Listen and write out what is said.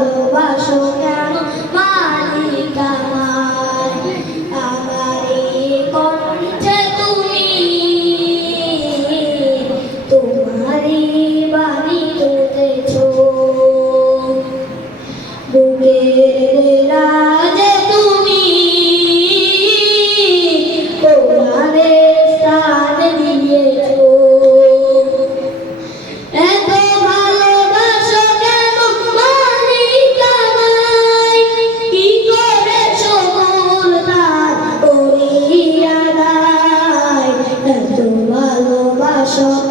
ভালোবাসো কেন মালিক আমার এই কণ্ঠে তুমি তোমারই বাণী তুলেছো বুকের রাজে তুমি কোরআনে স্থান দিয়েছ। এত ভালোবাসো কেন মালিক